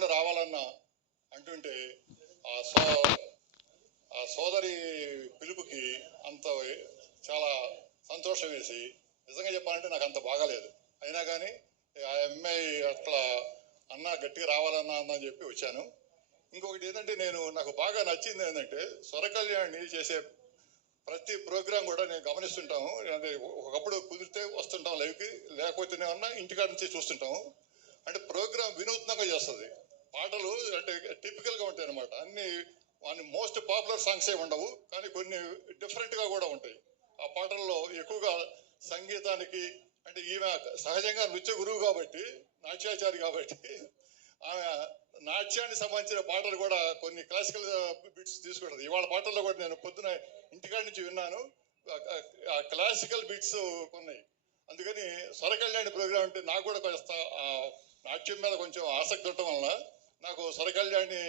తప్పకుండా రావాలన్నా అంటుంటే ఆ సోదరి పిలుపుకి అంత చాలా సంతోషం వేసి, నిజంగా చెప్పాలంటే నాకు అంత బాగాలేదు. అయినా కానీ ఆ అమ్మాయి అట్లా అన్న గట్టిగా రావాలన్నా అని చెప్పి వచ్చాను. ఇంకొకటి ఏంటంటే నాకు బాగా నచ్చింది ఏంటంటే స్వర కళ్యాణి చేసే ప్రతి ప్రోగ్రాం కూడా నేను గమనిస్తుంటాము. అంటే ఒకప్పుడు కుదిరితే వస్తుంటాం లైవ్కి, లేకపోతేనే ఉన్నా ఇంటికాడ నుంచి చూస్తుంటాము. అంటే ప్రోగ్రాం వినూత్నంగా చేస్తుంది. పాటలు అంటే టిపికల్గా ఉంటాయి అన్నమాట. అన్ని మోస్ట్ పాపులర్ సాంగ్సే ఉండవు, కానీ కొన్ని డిఫరెంట్గా కూడా ఉంటాయి. ఆ పాటల్లో ఎక్కువగా సంగీతానికి అంటే ఈమె సహజంగా నృత్య గురువు కాబట్టి, నాట్యాచారి కాబట్టి ఆమె నాట్యానికి సంబంధించిన పాటలు కూడా కొన్ని క్లాసికల్ బిట్స్ తీసుకుంటుంది. ఇవాళ పాటల్లో కూడా నేను పొద్దున ఇంటికాడ నుంచి విన్నాను, ఆ క్లాసికల్ బిట్స్ ఉన్నాయి. అందుకని స్వర కళ్యాణి ప్రోగ్రామ్ అంటే నాకు కూడా కొంత నాట్యం మీద కొంచెం ఆసక్తి ఉండటం వలన నాకు స్వర కళ్యాణి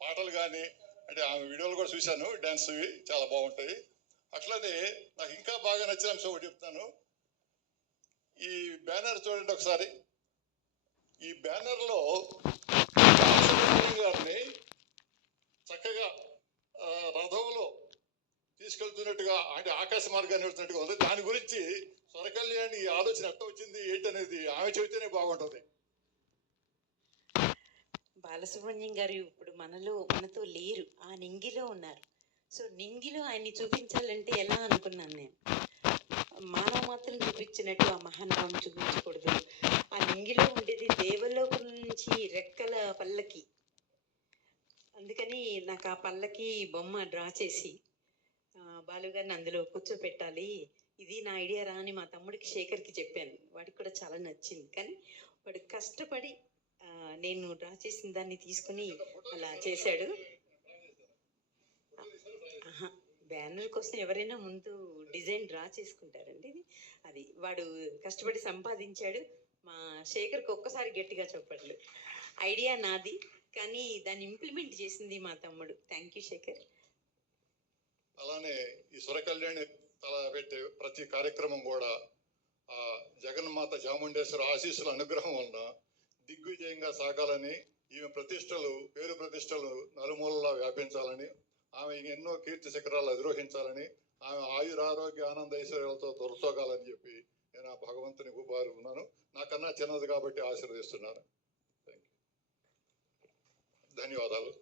పాటలు కానీ అంటే ఆమె వీడియోలు కూడా చూశాను, డ్యాన్స్ చాలా బాగుంటాయి. అట్లానే నాకు ఇంకా బాగా నచ్చిన అంశం ఒకటి చెప్తాను. ఈ బ్యానర్ చూడండి ఒకసారి. ఈ బ్యానర్లో గారిని చక్కగా రథంలో తీసుకెళ్తున్నట్టుగా అంటే ఆకాశ మార్గాన్ని వెళ్తున్నట్టుగా ఉంది. దాని గురించి స్వర కళ్యాణి ఈ ఆలోచన ఎట్ట వచ్చింది ఏంటనేది ఆమె చెబితేనే బాగుంటుంది. బాలసుబ్రహ్మణ్యం గారు ఇప్పుడు మనతో లేరు, ఆ నింగిలో ఉన్నారు. సో నింగిలో ఆయన్ని చూపించాలంటే ఎలా అనుకున్నాను నేను. మానవ మాత్రం చూపించినట్టు ఆ మహానుభావం చూపించకూడదు. ఆ నింగిలో ఉండేది దేవలోకం నుంచి రెక్కల పల్లకి. అందుకని నాకు ఆ పల్లకి బొమ్మ డ్రా చేసి బాలుగారిని అందులో కూర్చోపెట్టాలి, ఇది నా ఐడియా రా అని మా తమ్ముడికి శేఖర్కి చెప్పాను. వాడికి కూడా చాలా నచ్చింది. కానీ వాడు కష్టపడి నేను డ్రా చేసిన దాన్ని తీసుకుని అలా చేశాడు. బ్యానర్ కోసం ఎవరైనా ముందు డిజైన్ డ్రా చేసుకుంటారండి. అది వాడు కష్టపడి సంపాదించాడు. మా శేఖర్కి ఒక్కసారి గట్టిగా చెప్పట్లు. ఐడియా నాది, కానీ దాన్ని ఇంప్లిమెంట్ చేసింది మా తమ్ముడు. Thank you Shekhar. అలానే ఈ స్వర కళ్యాణి పెట్టే ప్రతి కార్యక్రమం కూడా ఆ జగన్మాత చాముండేశ్వర ఆశీస్సుల అనుగ్రహం వలన దిగ్విజయంగా సాగాలని, ఈమె పేరు ప్రతిష్టలు నలుమూలలా వ్యాపించాలని, ఆమె ఎన్నో కీర్తి శిఖరాలు అధిరోహించాలని, ఆమె ఆయురారోగ్య ఆనంద ఐశ్వర్యాలతో తొలతోగాలని చెప్పి నేను ఆ భగవంతుని గుబారు ఉన్నాను. నాకన్నా చిన్నది కాబట్టి ఆశీర్వదిస్తున్నాను. ధన్యవాదాలు.